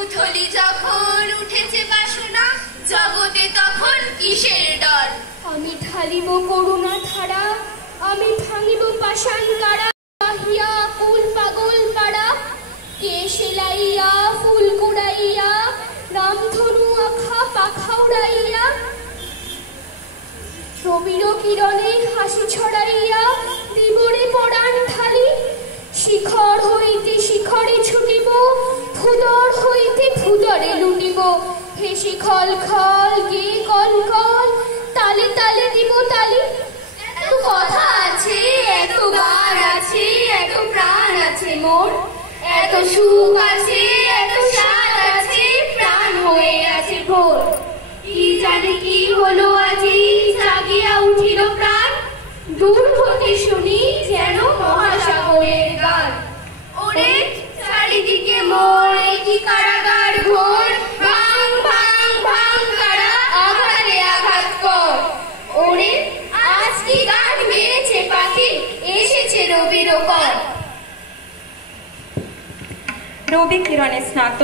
উথলি যখন উঠেছে বাসনা, জগতে তখন কিসের ডর? আমি ঢালিব করুণা ধারা, আমি ভাঙিব পাষাণ গাড়া, আহিয়া কুল পাগল পাড়া, কে সেলাইয়া ফুল কুড়াইয়া, রামধনু আখা পাখা উড়াইয়া, রবির কিরণে হাসি ছড়াইয়া, দিবরে পরাণ ঢালি, শিখর হইতে শিখরে ছুটিব, ভুদর হইতে ভুদরে লুটিব, হেসে খল খল গে কল কল, তালে তালে দিব তালি। এত কথা আছে, এত গান আছে, এত প্রাণ আছে মোর, এত সুখ আছে, এত স্বাদ আছে, প্রাণ হয়ে আছে ভোর। কি জানি কি হলো আজি, জাগিয়া উঠিল প্রাণ, দূর হতে শুনি যেন মহাসাগরের গান। ওরে চারিদিকে মোর কি কারাগার ঘোর, ভাঙ ভাঙ ভাঙ কারা, আঘাতে আঘাত কর। ওরে আজ কি গান গেয়েছে পাখি, এসেছে রবির কর। রবি কিরণে স্নাত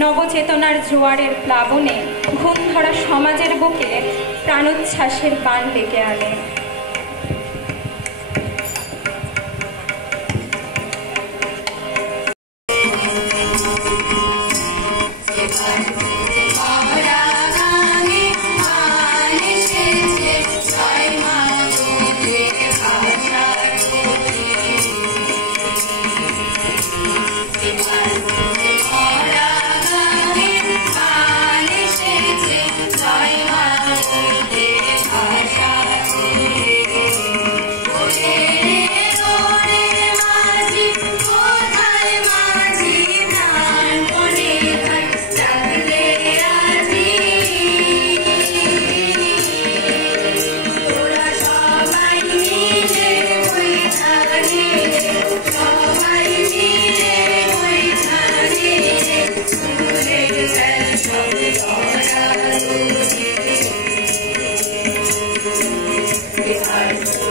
নবচেতনার জোয়ারের প্লাবনে ঘুম ধরা সমাজের বুকে প্রাণোচ্ছ্বাসের গান ডেকে আনে। Thank you.